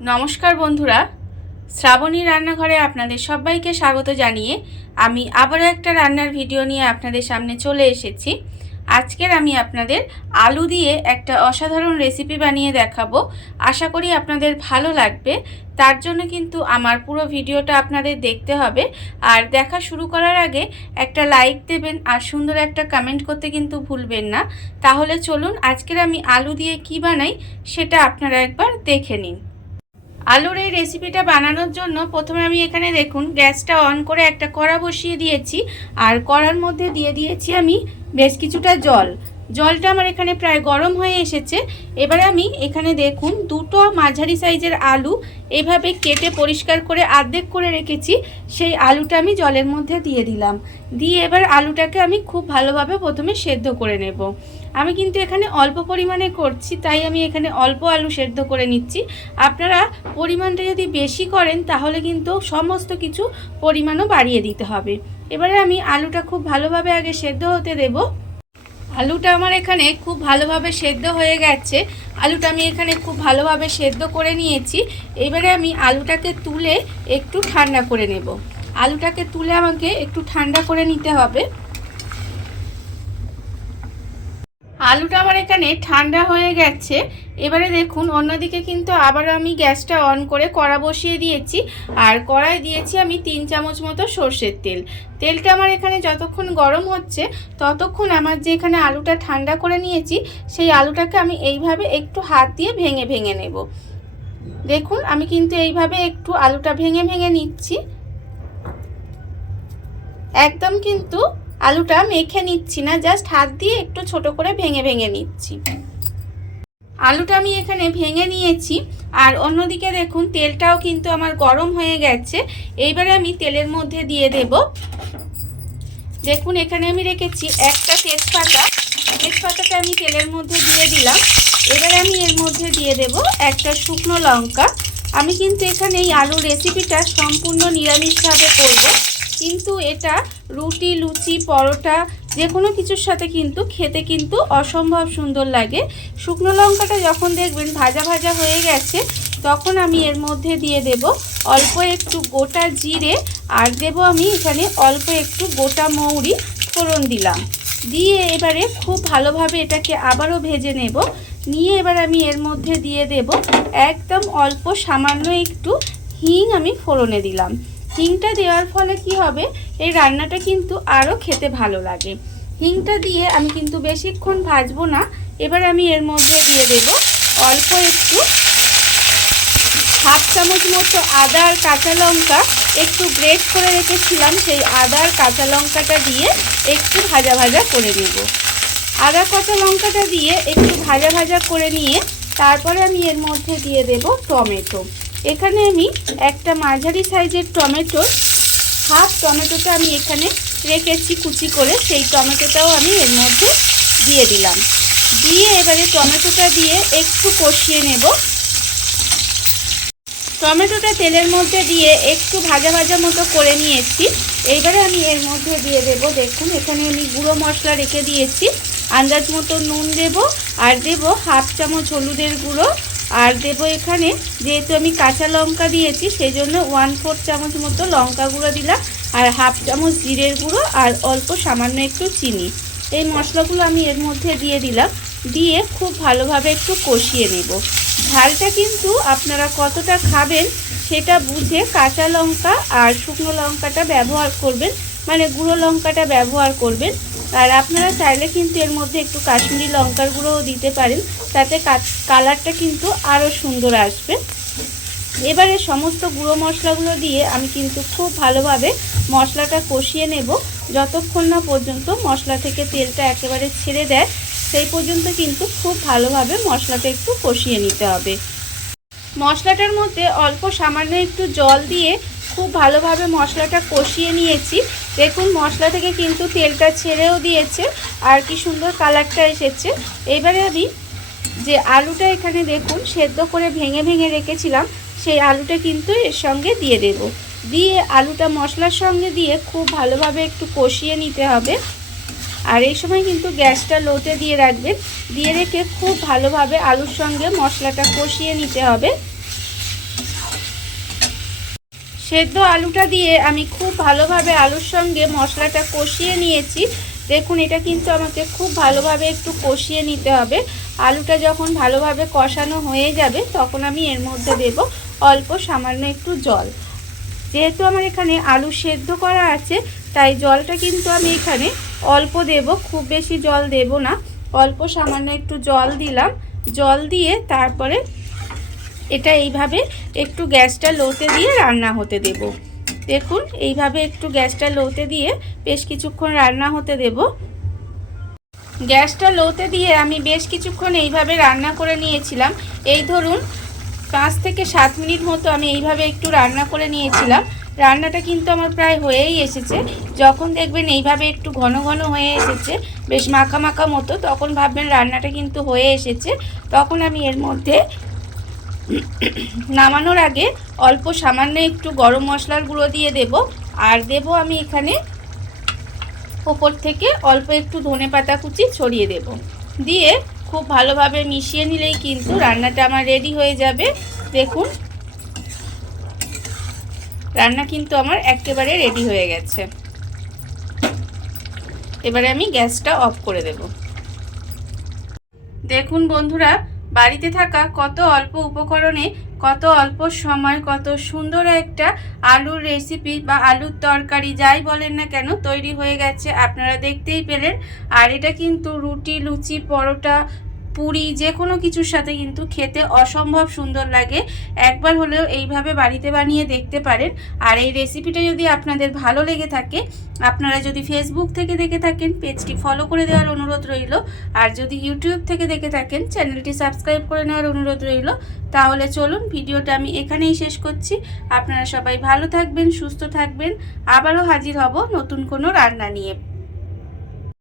নমস্কার বন্ধুরা, শ্রাবণী রান্নাঘরে আপনাদের সবাইকে স্বাগত জানিয়ে আমি আবারও একটা রান্নার ভিডিও নিয়ে আপনাদের সামনে চলে এসেছি। আজকের আমি আপনাদের আলু দিয়ে একটা অসাধারণ রেসিপি বানিয়ে দেখাবো। আশা করি আপনাদের ভালো লাগবে। তার জন্য কিন্তু আমার পুরো ভিডিওটা আপনাদের দেখতে হবে। আর দেখা শুরু করার আগে একটা লাইক দেবেন আর সুন্দর একটা কমেন্ট করতে কিন্তু ভুলবেন না। তাহলে চলুন আজকের আমি আলু দিয়ে কি বানাই সেটা আপনারা একবার দেখে নিন। আলুর এই রেসিপিটা বানানোর জন্য প্রথমে আমি এখানে দেখুন গ্যাসটা অন করে একটা কড়া বসিয়ে দিয়েছি। আর কড়ার মধ্যে দিয়ে দিয়েছি আমি বেশ কিছুটা জলটা আমার এখানে প্রায় গরম হয়ে এসেছে। এবারে আমি এখানে দেখুন দুটো মাঝারি সাইজের আলু এভাবে কেটে পরিষ্কার করে অর্ধেক করে রেখেছি, সেই আলুটা আমি জলের মধ্যে দিয়ে দিলাম। দিয়ে এবার আলুটাকে আমি খুব ভালোভাবে প্রথমে সেদ্ধ করে নেব। আমি কিন্তু এখানে অল্প পরিমাণে করছি, তাই আমি এখানে অল্প আলু সেদ্ধ করে নিচ্ছি। আপনারা পরিমাণটা যদি বেশি করেন তাহলে কিন্তু সমস্ত কিছু পরিমাণও বাড়িয়ে দিতে হবে। এবারে আমি আলুটা খুব ভালোভাবে আগে সেদ্ধ হতে দেব। আলুটা আমার এখানে খুব ভালোভাবে সেদ্ধ হয়ে গেছে। আলুটা আমি এখানে খুব ভালোভাবে সেদ্ধ করে নিয়েছি। এবারে আমি আলুটাকে তুলে একটু ঠান্ডা করে নেব। আলুটাকে তুলে আমাকে একটু ঠান্ডা করে নিতে হবে। আলুটা আমার এখানে ঠান্ডা হয়ে গেছে। এবারে দেখুন অন্যদিকে কিন্তু আবার আমি গ্যাসটা অন করে কড়া বসিয়ে দিয়েছি। আর কড়াই দিয়েছি আমি 3 চামচ মতো সর্ষের তেল। তেলটা আমার এখানে যতক্ষণ গরম হচ্ছে ততক্ষণ আমার যে এখানে আলুটা ঠান্ডা করে নিয়েছি সেই আলুটাকে আমি এইভাবে একটু হাত দিয়ে ভেঙে ভেঙে নেব। দেখুন আমি কিন্তু এইভাবে একটু আলুটা ভেঙে ভেঙে নিচ্ছি। একদম কিন্তু আলুটা মেখে নিচ্ছি না, জাস্ট হাত দিয়ে একটু ছোট করে ভেঙে ভেঙে নিচ্ছি। আলুটা আমি এখানে ভেঙে নিয়েছি। আর অন্যদিকে দেখুন তেলটাও কিন্তু আমার গরম হয়ে গেছে। এইবারে আমি তেলের মধ্যে দিয়ে দেব। দেখুন এখানে আমি রেখেছি একটা তেজপাতাটা আমি তেলের মধ্যে দিয়ে দিলাম। এবারে আমি এর মধ্যে দিয়ে দেব একটা শুকনো লঙ্কা। আমি কিন্তু এখানে এই আলুর রেসিপিটা সম্পূর্ণ নিরামিষভাবে করব, কিন্তু এটা রুটি, লুচি, পরোটা যে কোনো কিছুর সাথে কিন্তু খেতে কিন্তু অসম্ভব সুন্দর লাগে। শুকনো লঙ্কাটা যখন দেখবেন ভাজা ভাজা হয়ে গেছে তখন আমি এর মধ্যে দিয়ে দেব অল্প একটু গোটা জিরে, আর দেব আমি এখানে অল্প একটু গোটা মৌরি ফোড়ন দিলাম। দিয়ে এবারে খুব ভালোভাবে এটাকে আবারও ভেজে নেব। নিয়ে এবার আমি এর মধ্যে দিয়ে দেব একদম অল্প সামান্য একটু হিং আমি ফোড়নে দিলাম। হিংটা দেওয়ার ফলে কি হবে, এই রান্নাটা কিন্তু আরও খেতে ভালো লাগে। হিংটা দিয়ে আমি কিন্তু বেশিক্ষণ ভাজবো না। এবার আমি এর মধ্যে দিয়ে দেব অল্প একটু হাফ চামচ মতো আদা আর কাঁচা লঙ্কা একটু গ্রেট করে রেখেছিলাম, সেই আদা আর কাঁচা লঙ্কাটা দিয়ে একটু ভাজা ভাজা করে নেব। আদা কাঁচা লঙ্কাটা দিয়ে একটু ভাজা ভাজা করে নিয়ে তারপরে আমি এর মধ্যে দিয়ে দেব টমেটো। এখানে আমি একটা মাঝারি সাইজের হাফ টমেটোটা আমি এখানে রেখেছি কুচি করে, সেই টমেটোটাও আমি এর মধ্যে দিয়ে দিলাম। দিয়ে এবারে টমেটোটা দিয়ে একটু কষিয়ে নেব। টমেটোটা তেলের মধ্যে দিয়ে একটু ভাজা ভাজা মতো করে নিয়েছি। এইবারে আমি এর মধ্যে দিয়ে দেব, দেখুন এখানে আমি গুঁড়ো মশলা রেখে দিয়েছি। আন্দাজ মতো নুন দেব, আর দেব হাফ চামচ হলুদের গুঁড়ো, আর দেব এখানে যেহেতু আমি কাঁচা লঙ্কা দিয়েছি সেই জন্য 1/4 চামচ মতো লঙ্কা গুঁড়ো দিলাম, আর হাফ চামচ জিরের গুঁড়ো, আর অল্প সামান্য একটু চিনি। এই মশলাগুলো আমি এর মধ্যে দিয়ে দিলাম। দিয়ে খুব ভালোভাবে একটু কষিয়ে নেব। ঝালটা কিন্তু আপনারা কতটা খাবেন সেটা বুঝে কাঁচা লঙ্কা আর শুকনো লঙ্কাটা ব্যবহার করবেন, মানে গুঁড়ো লঙ্কাটা ব্যবহার করবেন। আর আপনারা চাইলে কিন্তু এর মধ্যে একটু কাশ্মীরি লঙ্কার গুঁড়োও দিতে পারেন, তাতে কালারটা কিন্তু আরও সুন্দর আসবে। এবারে সমস্ত গুঁড়ো মশলাগুলো দিয়ে আমি কিন্তু খুব ভালোভাবে মশলাটা কষিয়ে নেব। যতক্ষণ না পর্যন্ত মশলা থেকে তেলটা একেবারে ছেড়ে দেয় সেই পর্যন্ত কিন্তু খুব ভালোভাবে মশলাটা একটু কষিয়ে নিতে হবে। মশলাটার মধ্যে অল্প সামান্য একটু জল দিয়ে খুব ভালোভাবে মশলাটা কষিয়ে নিয়েছি। দেখুন মশলা থেকে কিন্তু তেলটা ছেড়েও দিয়েছে আর কি সুন্দর কালারটা এসেছে। এবারে আমি যে আলুটা এখানে দেখুন সেদ্ধ করে ভেঙে ভেঙে রেখেছিলাম সেই আলুটা কিন্তু এর সঙ্গে দিয়ে দেব। দিয়ে আলুটা মশলার সঙ্গে দিয়ে খুব ভালোভাবে একটু কষিয়ে নিতে হবে। আর এই সময় কিন্তু গ্যাসটা লোতে দিয়ে রাখবেন। দিয়ে রেখে খুব ভালোভাবে আলুর সঙ্গে মশলাটা কষিয়ে নিতে হবে। সেদ্ধ আলুটা দিয়ে আমি খুব ভালোভাবে আলুর সঙ্গে মশলাটা কষিয়ে নিয়েছি। দেখুন এটা কিন্তু আমাকে খুব ভালোভাবে একটু কষিয়ে নিতে হবে। আলুটা যখন ভালোভাবে কষানো হয়ে যাবে তখন আমি এর মধ্যে দেব অল্প সামান্য একটু জল। যেহেতু আমার এখানে আলু সেদ্ধ করা আছে তাই জলটা কিন্তু আমি এখানে অল্প দেব, খুব বেশি জল দেব না, অল্প সামান্য একটু জল দিলাম। জল দিয়ে তারপরে এটা এইভাবে একটু গ্যাসটা লোতে দিয়ে রান্না হতে দেব। দেখুন এইভাবে একটু গ্যাসটা লোতে দিয়ে বেশ কিছুক্ষণ রান্না হতে দেব। গ্যাসটা লোতে দিয়ে আমি বেশ কিছুক্ষণ এইভাবে রান্না করে নিয়েছিলাম। এই ধরুন 5 থেকে 7 মিনিট মতো আমি এইভাবে একটু রান্না করে নিয়েছিলাম। রান্নাটা কিন্তু আমার প্রায় হয়েই এসেছে। যখন দেখবেন এইভাবে একটু ঘন ঘন হয়ে এসেছে, বেশ মাখা মাখা মতো, তখন ভাববেন রান্নাটা কিন্তু হয়ে এসেছে। তখন আমি এর মধ্যে নামানোর আগে অল্প সামান্য একটু গরম মশলার গুঁড়ো দিয়ে দেব। আর দেব আমি এখানে ওপর থেকে অল্প একটু ধনেপাতা কুচি ছড়িয়ে দেব। দিয়ে খুব ভালোভাবে মিশিয়ে নিলেই কিন্তু রান্নাটা আমার রেডি হয়ে যাবে। দেখুন রান্না কিন্তু আমার একেবারে রেডি হয়ে গেছে। এবারে আমি গ্যাসটা অফ করে দেব। দেখুন বন্ধুরা, বাড়িতে থাকা কত অল্প উপকরণে কত অল্প সময় কত সুন্দর একটা আলুর রেসিপি বা আলুর তরকারি যাই বলেন না কেন তৈরি হয়ে গেছে, আপনারা দেখতেই পেলেন। আর এটা কিন্তু রুটি, লুচি, পরোটা, পুরি যে কোনো কিছুর সাথে কিন্তু খেতে অসম্ভব সুন্দর লাগে। একবার হলেও এইভাবে বাড়িতে বানিয়ে দেখতে পারেন। আর এই রেসিপিটা যদি আপনাদের ভালো লেগে থাকে, আপনারা যদি ফেসবুক থেকে দেখে থাকেন পেজটি ফলো করে দেওয়ার অনুরোধ রইল। আর যদি ইউটিউব থেকে দেখে থাকেন চ্যানেলটি সাবস্ক্রাইব করে নেওয়ার অনুরোধ রইল। তাহলে চলুন ভিডিওটা আমি এখানেই শেষ করছি। আপনারা সবাই ভালো থাকবেন, সুস্থ থাকবেন। আবারও হাজির হব নতুন কোনো রান্না নিয়ে।